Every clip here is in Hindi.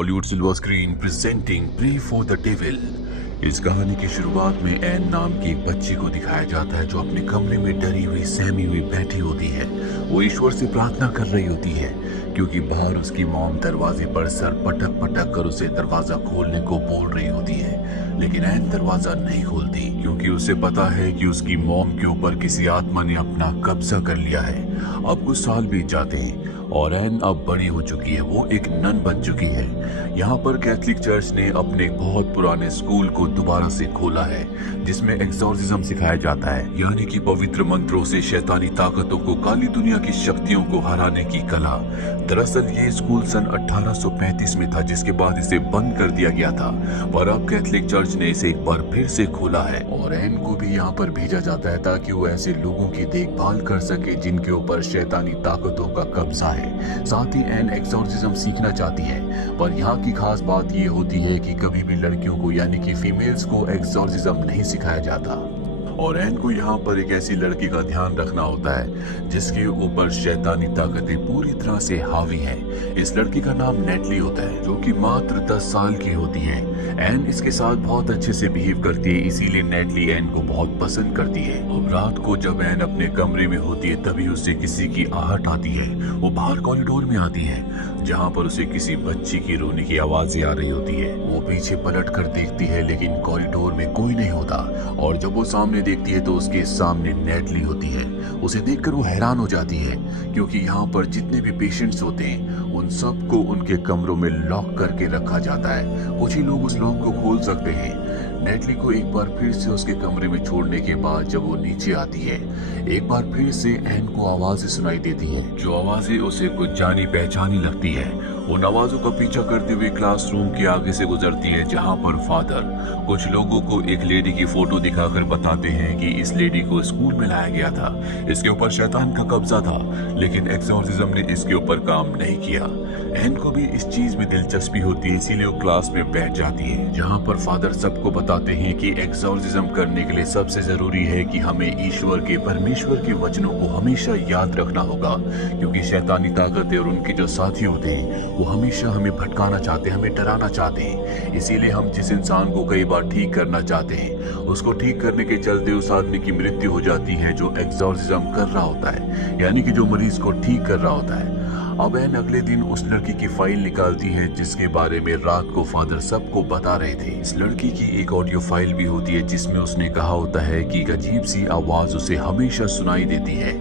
Hollywood silver screen presenting play for the devil. इस कहानी की शुरुआत में एन नाम की एक बच्ची को दिखाया जाता है जो अपने कमरे में डरी हुई सहमी हुई बैठी होती है। वो ईश्वर से प्रार्थना कर रही होती है क्योंकि बाहर उसकी मॉम दरवाजे पर सर पटक पटक कर उसे दरवाजा खोलने को बोल रही होती है, लेकिन एन दरवाजा नहीं खोलती क्योंकि उसे पता है कि उसकी मॉम के ऊपर किसी आत्मा ने अपना कब्जा कर लिया है। अब कुछ साल बीत जाते हैं और एन अब बड़ी हो चुकी है, वो एक नन बन चुकी है। यहाँ पर कैथलिक चर्च ने अपने बहुत पुराने स्कूल को दोबारा से खोला है जिसमें एक्सोर्सिज्म सिखाया जाता है, यानी कि पवित्र मंत्रों से शैतानी ताकतों को, काली दुनिया की शक्तियों को हराने की कला। दरअसल ये स्कूल सन 1835 में था जिसके बाद इसे बंद कर दिया गया था, पर अब कैथलिक चर्च ने इसे एक बार फिर से खोला है और एन को भी यहाँ पर भेजा जाता है ताकि वो ऐसे लोगों की देखभाल कर सके जिनके ऊपर शैतानी ताकतों का कब्जा है। साथ ही एन एक्सोर्सिज्म सीखना चाहती है, पर यहाँ की खास बात ये होती है कि कभी भी लड़कियों को यानी कि फीमेल्स को एक्सोर्सिज्म नहीं सिखाया जाता और एन को यहाँ पर एक ऐसी लड़की का ध्यान रखना होता है जिसके ऊपर शैतानी ताकतें पूरी तरह से हावी हैं। इस लड़की का नाम नेटली होता है जो कि मात्र 10 साल की होती है। एन इसके साथ बहुत अच्छे से बिहेव करती है, इसीलिए नेटली एन को बहुत पसंद करती है। अब रात को जब एन अपने कमरे में होती है तभी उसे किसी की आहट आती है। वो बाहर कॉरिडोर में आती है जहाँ पर उसे किसी बच्ची की रोने की आवाजें आ रही होती है। वो पीछे पलट कर देखती है लेकिन कॉरिडोर में कोई नहीं होता और जब वो सामने देखती है तो उसके सामने नेटली होती है। उसे देखकर वो हैरान हो जाती है क्योंकि यहाँ पर जितने भी पेशेंट्स होते हैं उन सबको उनके कमरों में लॉक करके रखा जाता है, कुछ ही लोग उस लॉक को खोल सकते हैं। नेटली को एक बार फिर से उसके कमरे में छोड़ने के बाद जब वो नीचे आती है एक बार फिर से एन को आवाजें सुनाई देती हैं, जो आवाजें उसे कुछ जानी पहचानी लगती है। उन आवाजों का पीछा करते हुए क्लासरूम के आगे से गुजरती है जहां पर फादर कुछ लोगों को एक लेडी की फोटो दिखाकर बताते हैं कि इस लेडी को स्कूल में लाया गया था, इसके ऊपर शैतान का कब्जा था, लेकिन एक्सोर्सिज्म ने इसके ऊपर काम नहीं किया। एन को भी इस चीज में दिलचस्पी होती है इसीलिए वो क्लास में बैठ जाती है जहाँ पर फादर सबको बताते हैं कि एक्सोर्सिज्म करने के लिए सबसे जरूरी है कि हमें ईश्वर के, परमेश्वर के वचनों को हमेशा याद रखना होगा क्योंकि शैतानी ताकतें और उनके जो साथी होते हैं वो हमेशा हमें भटकाना चाहते हैं, हमें डराना चाहते हैं। इसीलिए हम जिस इंसान को कई बार ठीक करना चाहते हैं उसको ठीक करने के चलते उस आदमी की मृत्यु हो जाती है जो एक्सोर्सिज्म कर रहा होता है, यानी कि जो मरीज को ठीक कर रहा होता है। अब एन अगले दिन उस लड़की की फाइल निकालती है जिसके बारे में रात को फादर सबको बता रहे थे। इस लड़की की एक ऑडियो फाइल भी होती है जिसमें उसने कहा होता है कि एक अजीब सी आवाज उसे हमेशा सुनाई देती है।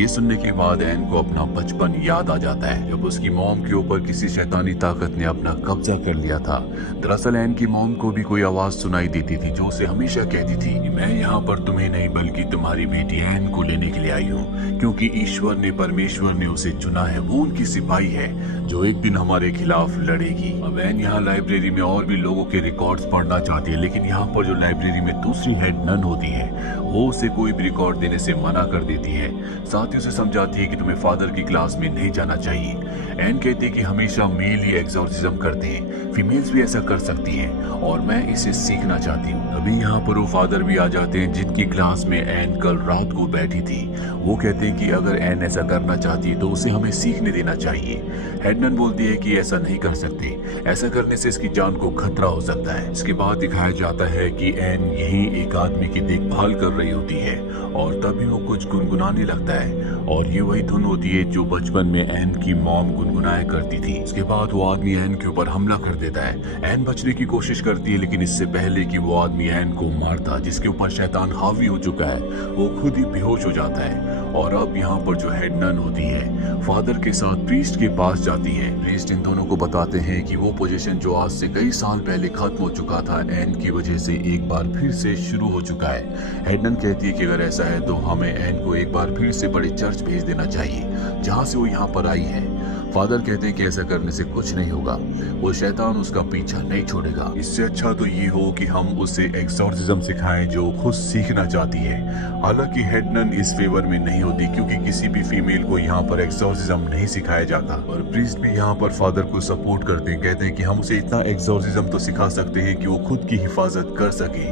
ये सुनने के बाद एन को अपना बचपन याद आ जाता है जब उसकी मॉम के ऊपर किसी शैतानी ताकत ने अपना कब्जा कर लिया था। दरअसल एन की मॉम को भी कोई आवाज सुनाई देती थी जो उसे हमेशा कहती थी कि मैं यहाँ पर तुम्हें नहीं बल्कि तुम्हारी बेटी एन को लेने के लिए आई हूँ क्योंकि ईश्वर ने, परमेश्वर ने उसे चुना है, वो उनकी सिपाही है जो एक दिन हमारे खिलाफ लड़ेगी। अब एन यहाँ लाइब्रेरी में और भी लोगों के रिकॉर्ड्स पढ़ना चाहती है, लेकिन यहाँ पर जो लाइब्रेरी में दूसरी हेड नन होती है वो उसे कोई भी रिकॉर्ड देने से मना कर देती है। साथ ही उसे समझाती है कि तुम्हें फादर की क्लास में नहीं जाना चाहिए। एन कहती है कि हमेशा मेल ही एक्सोर्सिज्म करते हैं, फीमेल्स भी ऐसा कर सकती हैं और मैं इसे सीखना चाहती हूँ। अभी यहाँ पर वो फादर भी आ जाते हैं जिनकी क्लास में एन कल रात को बैठी थी। वो कहते हैं कि अगर एन ऐसा करना चाहती है तो उसे हमें सीखने देना चाहिए। हेडनन बोलती है कि ऐसा नहीं कर सकते, ऐसा करने से इसकी जान को खतरा हो सकता है। इसके बाद दिखाया जाता है कि एन यहीं एक आदमी की देखभाल कर रही होती है और तभी वो कुछ गुनगुनाने लगता है और ये वही धुन होती है जो बचपन में एन की मॉम गुनगुनाया करती थी। इसके बाद वो आदमी एन के ऊपर हमला कर देता है। एन बचने की कोशिश करती है लेकिन इससे पहले कि वो आदमी एन को मारता जिसके ऊपर शैतान हावी हो चुका है वो खुद ही बेहोश हो जाता है। और अब यहाँ पर जो हेड नन होती है फादर के साथ प्रीस्ट के पास जाती है। प्रीस्ट इन दोनों को बताते हैं कि वो पोजीशन जो आज से कई साल पहले खत्म हो चुका था एन की वजह से एक बार फिर से शुरू हो चुका है। हेडनन कहती है कि अगर ऐसा है तो हमें एन को एक बार फिर से बड़े चर्च भेज देना चाहिए जहाँ से वो यहाँ पर आई है। फादर कहते हैं कि ऐसा करने से कुछ नहीं होगा, वो शैतान उसका पीछा नहीं छोड़ेगा। इससे अच्छा तो ये हो कि हम उसे एक्सोर्सिज्म सिखाएं जो खुद सीखना चाहती है। हालांकि हेडनन इस फेवर में नहीं होती क्योंकि किसी भी फीमेल को यहाँ पर एक्सोर्सिज्म नहीं सिखाया जाता। और प्रीस्ट भी यहाँ पर फादर को सपोर्ट करते हैं, कहते हैं कि हम उसे इतना एक्सोर्सिज्म तो सिखा सकते हैं कि वो खुद की हिफाजत कर सके।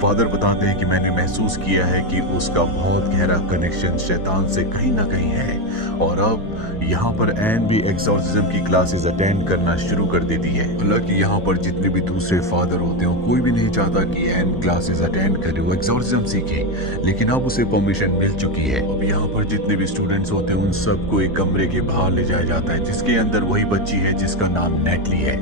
फादर बताते हैं कि मैंने महसूस किया है कि उसका बहुत गहरा कनेक्शन शैतान से कहीं ना कहीं है और अब यहाँ पर एन भी एक्सॉर्सिज्म की क्लासेस अटेंड करना शुरू कर देती है। हालांकि यहाँ पर जितने भी दूसरे फादर होते हैं कोई भी नहीं चाहता कि एन क्लासेस अटेंड करे, वो एक्सॉर्सिज्म सीखे, लेकिन अब उसे परमिशन मिल चुकी है। अब यहाँ पर जितने भी स्टूडेंट्स होते हैं उन सबको एक कमरे के बाहर ले जाया जाता है, जिसके अंदर वही बच्ची है जिसका नाम नेटली है।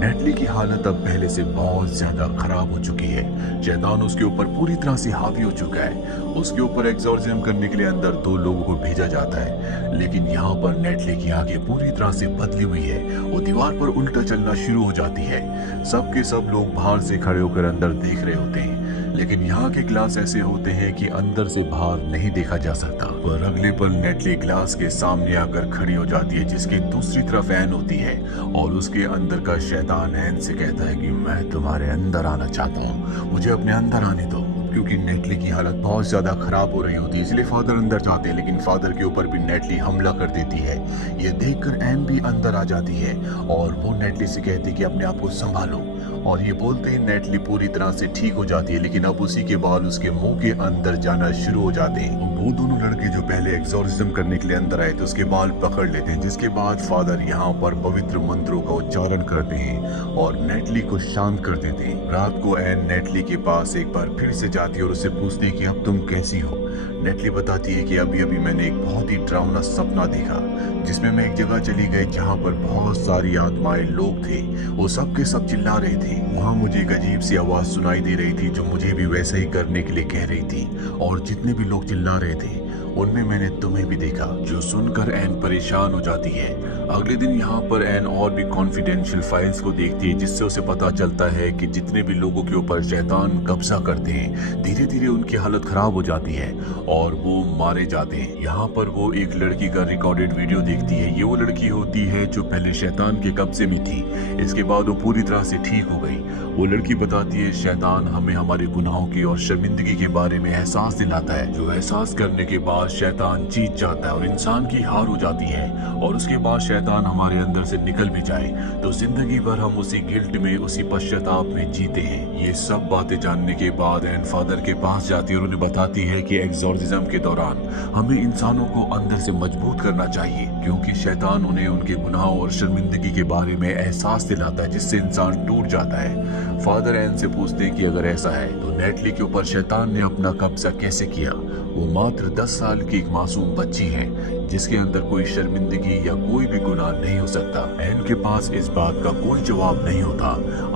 नेटली की हालत अब पहले से बहुत ज्यादा खराब हो चुकी है। शैतान उसके ऊपर पूरी तरह से हावी हो चुका है। उसके ऊपर एक्सॉर्सिज्म करने के लिए अंदर 2 लोगों को भेजा जाता है, लेकिन यहाँ पर नेटली की आंखें पूरी तरह से बदली हुई है। वो दीवार पर उल्टा चलना शुरू हो जाती है। सब के सब लोग बाहर से खड़े होकर अंदर देख रहे होते हैं, लेकिन यहाँ के ग्लास ऐसे होते हैं कि अंदर से बाहर नहीं देखा जा सकता। पर अगले पल नेटली ग्लास के सामने आकर खड़ी हो जाती है, जिसके दूसरी तरफ एन होती है, और उसके अंदर का शैतान एन से कहता है कि मैं तुम्हारे अंदर आना चाहता हूँ, मुझे अपने अंदर आने दो। क्योंकि नेटली की हालत बहुत ज्यादा खराब हो रही होती है, इसलिए फादर अंदर जाते हैं, लेकिन फादर के ऊपर भी नेटली हमला कर देती है। ये देखकर एन भी अंदर आ जाती है और वो नेटली से कहती है कि अपने आप को संभालो, और ये बोलते ही नेटली पूरी तरह से ठीक हो जाती है। लेकिन अब उसी के बाल उसके मुंह के अंदर जाना शुरू हो जाते हैं। वो दोनों लड़के जो पहले एक्सॉर्सिज्म करने के लिए अंदर आए थे उसके बाल पकड़ लेते हैं, जिसके बाद फादर यहाँ पर पवित्र मंत्रों का उच्चारण करते हैं और नेटली को शांत कर देते हैं। रात को एन नेटली के पास एक बार फिर से जाती है और उससे पूछती है कि अब तुम कैसी हो। नेटली बताती है कि अभी अभी मैंने एक बहुत ही डरावना सपना देखा, जिसमें मैं एक जगह चली गई जहाँ पर बहुत सारी आत्माएं लोग थे, वो सब के सब चिल्ला रहे थे। वहाँ मुझे एक अजीब सी आवाज सुनाई दे रही थी जो मुझे भी वैसा ही करने के लिए कह रही थी, और जितने भी लोग चिल्ला रहे थे उनमें मैंने तुम्हें भी देखा। जो सुनकर एन परेशान हो जाती है। अगले दिन यहाँ पर एन और भी कॉन्फिडेंशियल फाइल्स को देखती है, जिससे उसे पता चलता है कि जितने भी लोगों के ऊपर शैतान कब्जा करते हैं धीरे धीरे उनकी हालत खराब हो जाती है और वो मारे जाते हैं। यहाँ पर वो एक लड़की का रिकॉर्डेड वीडियो देखती है। ये वो लड़की होती है जो पहले शैतान के कब्जे में थी, इसके बाद वो पूरी तरह से ठीक हो गई। वो लड़की बताती है शैतान हमें हमारे गुनाहों की और शर्मिंदगी के बारे में एहसास दिलाता है, जो एहसास करने के बाद शैतान जीत जाता है और इंसान की हार हो जाती है, और उसके बाद शैतान हमारे अंदर से निकल भी जाए तो जिंदगी भर हम उसी गिल्ट में, उसी पश्चाताप में जीते हैं। ये सब बातें जानने के बाद एन फादर के पास जाती है और उन्हें बताती है कि एक्सॉर्सिज्म के दौरान हमें इंसानों को अंदर से मजबूत करना चाहिए, क्योंकि शैतान उन्हें उनके गुनाहों और शर्मिंदगी के बारे में एहसास दिलाता है, जिससे इंसान टूट जाता है। फादर एन से पूछते हैं कि अगर ऐसा है तो नेटली के ऊपर शैतान ने अपना कब्जा कैसे किया। वो मात्र 10 साल की एक मासूम बच्ची है जिसके अंदर कोई शर्मिंदगी या कोई भी गुनाह नहीं हो सकता। एन के पास इस बात का कोई जवाब नहीं होता।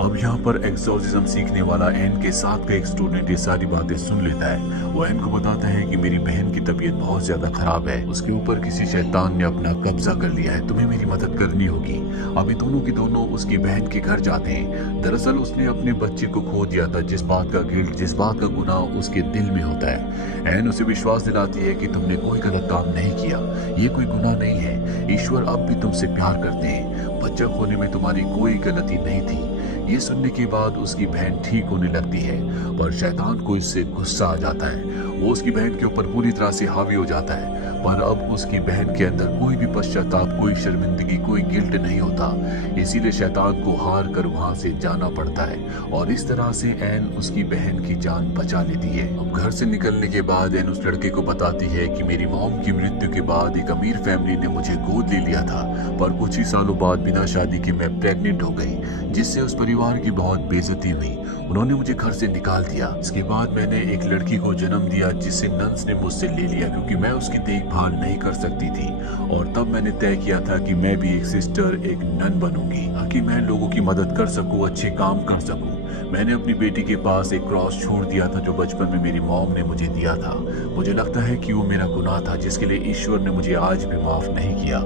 अब यहाँ पर एक्सॉर्सिज्म सीखने वाला एन के साथ का एक स्टूडेंट ये सारी बातें सुन लेता है। वो एन को बताता है कि मेरी बहन की तबीयत बहुत ज्यादा खराब है, उसके ऊपर किसी शैतान ने अपना कब्जा कर लिया है, तुम्हें मेरी मदद करनी होगी। अभी दोनों की दोनों उसकी बहन के घर जाते हैं। दरअसल उसने अपने बच्चे को खो दिया था, जिस बात का गिल्ट, जिस बात का गुनाह उसके दिल में होता है। एन उसे विश्वास दिलाती है कि तुमने कोई गलत काम नहीं किया, ये कोई गुनाह नहीं है, ईश्वर अब भी तुमसे प्यार करते हैं, बच्चा खोने में तुम्हारी कोई गलती नहीं थी। ये सुनने के बाद उसकी बहन ठीक होने लगती है, पर शैतान को इससे गुस्सा आ जाता है। वो उसकी बहन के ऊपर पूरी तरह से हावी हो जाता है, पर अब उसकी बहन के अंदर कोई भी पश्चाताप, कोई शर्मिंदगी, कोई गिल्ट नहीं होता। इसीलिए शैतान को हार कर वहां से जाना पड़ता है और इस तरह से एन उसकी बहन की जान बचा लेती है। अब घर से निकलने के बाद एन उस लड़के को बताती है कि मेरी मॉम की मृत्यु के बाद एक अमीर फैमिली ने मुझे गोद ले लिया था, पर कुछ ही सालों बाद बिना शादी के मैं प्रेग्नेंट हो गई, जिससे उस परिवार की बहुत बेइज्जती हुई। उन्होंने मुझे घर से निकाल दिया। इसके बाद मैंने एक लड़की को जन्म दिया जिसे नन्स ने मुझसे ले लिया, क्योंकि मैं उसकी देखभाल नहीं कर सकती थी। और तब मैंने तय किया था कि मैं भी एक सिस्टर, एक नन बनूंगी, ताकि मैं लोगों की मदद कर सकूं, अच्छे काम कर सकूं। मैंने अपनी बेटी के पास एक क्रॉस छोड़ दिया था जो बचपन में मेरी मॉम ने मुझे दिया था। मुझे लगता है कि वो मेरा गुनाह था, जिसके लिए ईश्वर ने मुझे आज भी माफ नहीं किया।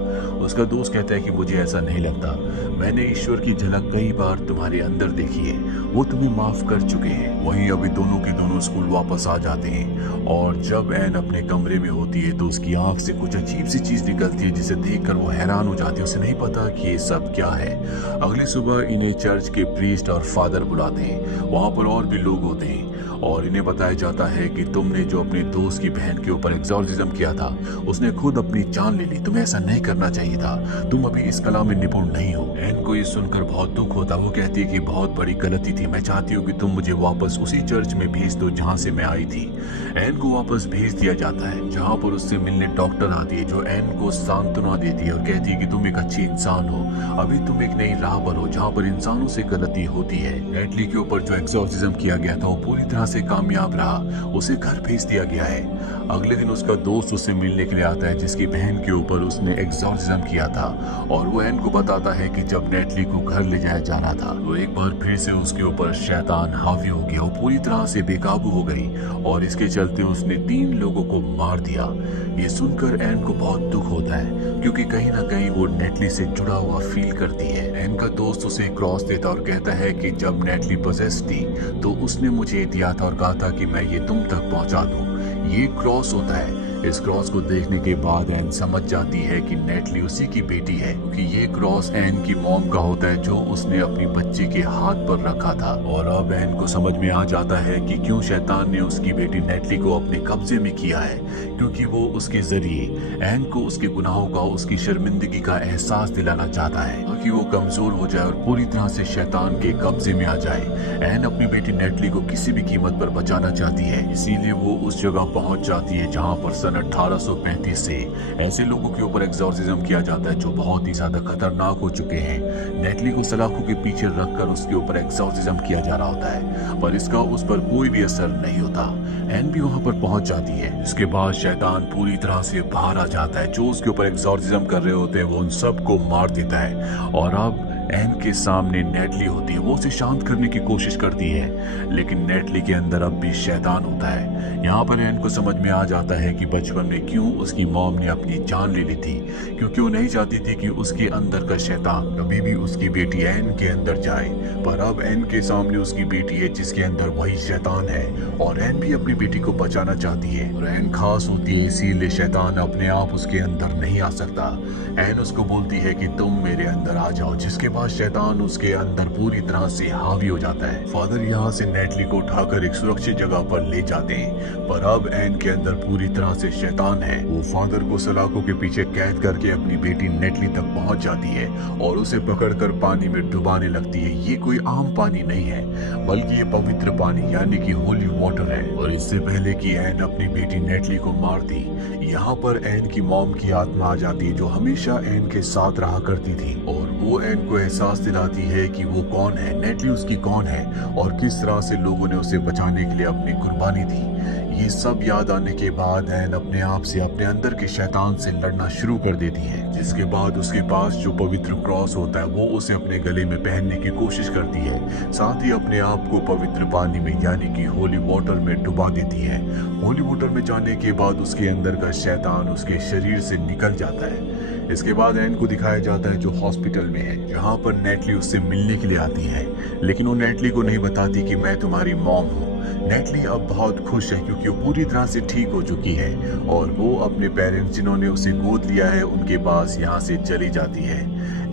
उसका दोस्त कहता है कि मुझे ऐसा नहीं लगता, मैंने ईश्वर की झलक कई बार तुम्हारे अंदर देखी है, वो तुम्हें माफ कर चुके हैं। वहीं अभी दोनों के दोनों स्कूल वापस आ जाते हैं और जब एन अपने कमरे में होती है तो उसकी आंख से कुछ अजीब सी चीज निकलती है, जिसे देखकर वो हैरान हो जाती है। उसे नहीं पता कि ये सब क्या है। अगली सुबह इन्हें चर्च के प्रीस्ट और फादर बुलाते हैं। वहां पर और भी लोग होते हैं और इन्हें बताया जाता है कि तुमने जो अपने दोस्त की बहन के ऊपर एग्जॉर्सिज्म किया था, उसने खुद अपनी जान ले ली। तुम्हें ऐसा नहीं करना चाहिए था, तुम अभी इस कला में निपुण नहीं हो। एन को ये सुनकर बहुत दुख होता। वो कहती है कि बहुत बड़ी गलती थी, मैं चाहती हूँ कि तुम मुझे वापस उसी चर्च में भेज दो जहाँ से मैं आई थी। एन को वापस भेज दिया जाता है, जहाँ पर उससे मिलने डॉक्टर आती है, जो एन को सांत्वना देती है और कहती है कि तुम एक अच्छी इंसान हो, अभी तुम एक नई राह पर हो जहाँ पर इंसानों से गलती होती है। नेटली के ऊपर जो एग्जॉर्सिज्म किया गया था वो पूरी तरह से कामयाब रहा, उसे घर भेज दिया गया है। अगले दिन उसका दोस्त उससे मिलने के लिए आता है, जिसकी बहन के ऊपर उसने एग्जॉर्सिज्म किया था, और वो एन को बताता है कि जब नेटली को घर ले जाया जाना था तो एक बार फिर से उसके ऊपर शैतान हावी हो गया। वो पूरी तरह से बेकाबू हो गई और इसके चलते उसने 3 लोगों को मार दिया। ये सुनकर एन को बहुत दुख होता है, क्योंकि कहीं ना कहीं वो नेटली से जुड़ा हुआ फील करती है। एन का दोस्त उसे क्रॉस देता और कहता है कि जब नेटली पजेस थी तो उसने मुझे दिया था और कहा था कि मैं ये तुम तक पहुंचा दूं। ये क्रॉस होता है। इस क्रॉस को देखने के बाद एन समझ जाती है कि नेटली उसी की बेटी है, क्योंकि ये क्रॉस एन की मॉम का होता है, जो उसने अपनी बच्ची के हाथ पर रखा था। और अब एन को समझ में आ जाता है कि क्यों शैतान ने उसकी बेटी नेटली को अपने कब्जे में किया है, क्योंकि वो उसके जरिए एन को उसके गुनाहों का, उसकी शर्मिंदगी का एहसास दिलाना चाहता है, ताकि वो कमजोर हो जाए और पूरी तरह से शैतान के कब्जे में आ जाए। एन अपनी बेटी नेटली को किसी भी कीमत पर बचाना चाहती है, इसीलिए वो उस जगह पहुंच जाती है जहां पर सन 1835 से ऐसे लोगों के ऊपर एग्जॉर्सिज्म किया जाता है जो बहुत ही ज्यादा खतरनाक हो चुके हैं। नेटली को सलाखों के पीछे रखकर उसके ऊपर एग्जॉर्सिज्म किया जा रहा होता है, पर इसका उस पर कोई भी असर नहीं होता। एन भी वहां पर पहुंच जाती है। इसके बाद शैतान पूरी तरह से बाहर आ जाता है। जो उसके ऊपर एग्जॉर्सिज्म कर रहे होते हैं वो उन सबको मार देता है, और अब एन के सामने नेटली होती है। वो उसे शांत करने की कोशिश करती है, लेकिन नेटली के अंदर अब भी शैतान होता है। यहाँ पर एन को समझ में आ जाता है कि बचपन में क्यों उसकी मॉम ने अपनी जान ले ली थी, क्योंकि वो नहीं चाहती थी कि उसके अंदर का शैतान कभी भी उसकी बेटी एन के अंदर जाए। पर अब एन के सामने उसकी बेटी है जिसके अंदर वही शैतान है, और एन भी अपनी बेटी को बचाना चाहती है। और एन खास होती है, इसीलिए शैतान अपने आप उसके अंदर नहीं आ सकता। एन उसको बोलती है कि तुम मेरे अंदर आ जाओ, जिसके बाद शैतान उसके अंदर पूरी तरह से हावी हो जाता है। फादर यहाँ से नेटली को उठाकर एक सुरक्षित जगह पर ले जाते हैं, पर अब एन के अंदर पूरी तरह से शैतान है। वो फादर को सलाखों के पीछे कैद करके अपनी बेटी नेटली तक पहुंच जाती है और उसे पकड़कर पानी में डुबाने लगती है। ये कोई आम पानी नहीं है, बल्कि ये पवित्र पानी यानी कि होली वाटर है। और इससे पहले कि एन अपनी बेटी नेटली को मार दी, यहाँ पर एन की मॉम की आत्मा आ जाती है, जो हमेशा एन के साथ रहा करती थी, और वो एन को एहसास दिलाती है कि वो कौन है, नेटली उसकी कौन है, और किस तरह से लोगों ने उसे बचाने के लिए अपनी कुर्बानी दी। ये सब याद आने के बाद एन अपने आप से, अपने अंदर के शैतान से लड़ना शुरू कर देती है, जिसके बाद उसके पास जो पवित्र क्रॉस होता है वो उसे अपने गले में पहनने की कोशिश करती है। साथ ही अपने आप को पवित्र पानी में यानी कि होली वाटर में डुबा देती है। होली वाटर में जाने के बाद उसके अंदर का शैतान उसके शरीर से निकल जाता है। इसके बाद एन को दिखाया जाता है जो हॉस्पिटल में है, जहाँ पर नेटली उससे मिलने के लिए आती है, लेकिन वो नेटली को नहीं बताती कि मैं तुम्हारी मॉम हूँ। नेटली अब बहुत खुश है क्योंकि वो पूरी तरह से ठीक हो चुकी है, और वो अपने पेरेंट्स जिन्होंने उसे गोद लिया है उनके पास यहाँ से चली जाती है।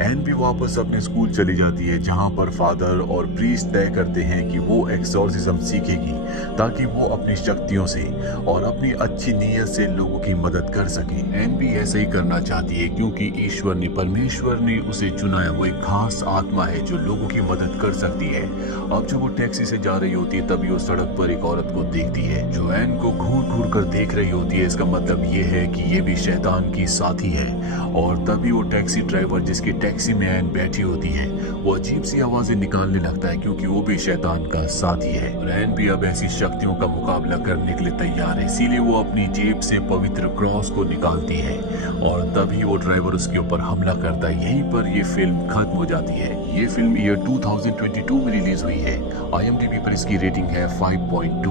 एन भी वापस अपने स्कूल चली जाती है, जहाँ पर फादर और प्रीस्ट तय करते हैं कि वो एक्सॉर्सिज्म सीखेगी, ताकि वो अपनी शक्तियों से और अपनी अच्छी नीयत से लोगों की मदद कर सके। एन भी ऐसे ही करना चाहती है, क्योंकि ईश्वर ने, परमेश्वर ने उसे चुना है। वो एक खास आत्मा है जो लोगों की मदद कर सकती है। अब जब वो टैक्सी से जा रही होती है, तभी वो सड़क पर एक औरत को देखती है जो एन को घूर घूर कर देख रही होती है। इसका मतलब ये है कि ये भी शैतान की साथी है। और तभी वो टैक्सी ड्राइवर जिसकी टैक्सी में एन बैठी होती है, वो अजीब सी आवाजें निकालने लगता है, क्योंकि वो भी शैतान का साथी है। और एन भी अब ऐसी शक्तियों का मुकाबला करने के लिए तैयार है, इसीलिए वो अपनी जेब से पवित्र क्रॉस को निकालती है, और तभी वो ड्राइवर उसके ऊपर हमला करता है। यहीं पर ये फिल्म खत्म हो जाती है। ये फिल्म ईयर 2022 में रिलीज हुई है। IMDb पर इसकी रेटिंग है 5.2।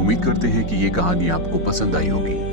उम्मीद करते हैं कि ये कहानी आपको पसंद आई होगी।